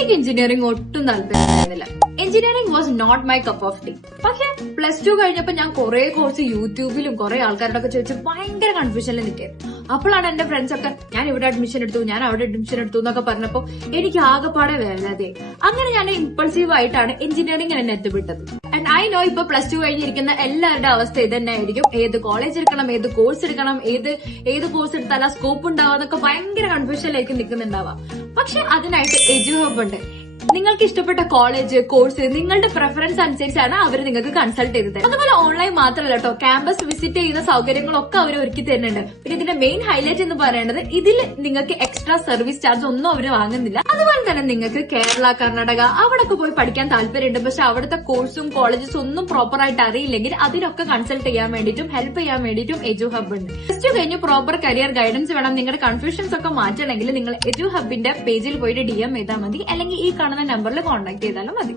എനിക്ക് എഞ്ചിനീയറിംഗ് ഒട്ടും താല്പര്യമായിരുന്നില്ല. Engineering was not my cup of tea. പക്ഷെ +2 കഴിഞ്ഞപ്പോ ഞാൻ കുറെ കോഴ്സ് യൂട്യൂബിലും കുറെ ആൾക്കാരുടെ ഒക്കെ ചോദിച്ച് ഭയങ്കര കൺഫ്യൂഷനിൽ നിൽക്കായിരുന്നു. അപ്പോഴാണ് എന്റെ ഫ്രണ്ട്സ് ഒക്കെ ഞാൻ ഇവിടെ അഡ്മിഷൻ എടുത്തു, ഞാൻ അവിടെ അഡ്മിഷൻ എടുത്തു എന്നൊക്കെ പറഞ്ഞപ്പോ എനിക്ക് ആകെപ്പാടെ വേദനതെ. അങ്ങനെ ഞാൻ ഇമ്പൾസീവ് ആയിട്ടാണ് എഞ്ചിനീയറിംഗ് എന്നെ എത്തിപ്പെട്ടത്. ആൻഡ് ഐ നോ ഇപ്പൊ +2 കഴിഞ്ഞിരിക്കുന്ന എല്ലാവരുടെ അവസ്ഥ ഇത് തന്നെ ആയിരിക്കും. ഏത് കോളേജ് എടുക്കണം, ഏത് കോഴ്സ് എടുക്കണം, ഏത് കോഴ്സ് എടുത്താൽ ആ സ്കോപ്പ് ഉണ്ടാവുക എന്നൊക്കെ ഭയങ്കര കൺഫ്യൂഷനിലേക്ക് നിൽക്കുന്നുണ്ടാവാം. പക്ഷെ അതിനായിട്ട് എഡ്യൂഹബ് ഉണ്ട്. നിങ്ങൾക്ക് ഇഷ്ടപ്പെട്ട കോളേജ്, കോഴ്സ് നിങ്ങളുടെ പ്രിഫറൻസ് അനുസരിച്ചാണ് അവർ നിങ്ങൾക്ക് കൺസൾട്ട് ചെയ്ത് തരുന്നത്. അതുപോലെ ഓൺലൈൻ മാത്രമല്ല കേട്ടോ, ക്യാമ്പസ് വിസിറ്റ് ചെയ്യുന്ന സൗകര്യങ്ങളൊക്കെ അവർ ഒരുക്കി തരുന്നുണ്ട്. പിന്നെ ഇതിന്റെ മെയിൻ ഹൈലൈറ്റ് എന്ന് പറയുന്നത് ഇതിൽ നിങ്ങൾക്ക് എക്സ്ട്രാ സർവീസ് ചാർജ് ഒന്നും അവർ വാങ്ങുന്നില്ല. അതുപോലെ തന്നെ നിങ്ങൾക്ക് കേരള, കർണാടക അവിടെയൊക്കെ പോയി പഠിക്കാൻ താല്പര്യമുണ്ട്, പക്ഷെ അവിടുത്തെ കോഴ്സും കോളേജസും ഒന്നും പ്രോപ്പർ ആയിട്ട് അറിയില്ലെങ്കിൽ അതിനൊക്കെ കൺസൾട്ട് ചെയ്യാൻ വേണ്ടിയിട്ടും ഹെൽപ്പ് ചെയ്യാൻ വേണ്ടിയിട്ടും എഡ്യൂഹബ് ഉണ്ട്. +2 കഴിഞ്ഞ് പ്രോപ്പർ കരിയർ ഗൈഡൻസ് വേണം. നിങ്ങളുടെ കൺഫ്യൂഷൻസ് ഒക്കെ മാറ്റണമെങ്കിൽ നിങ്ങൾ എഡ്യൂഹബിന്റെ പേജിൽ പോയിട്ട് DM ചെയ്താൽ മതി, അല്ലെങ്കിൽ ഈ കാണുന്ന നമ്പറിൽ കോൺടാക്ട് ചെയ്താലും മതി.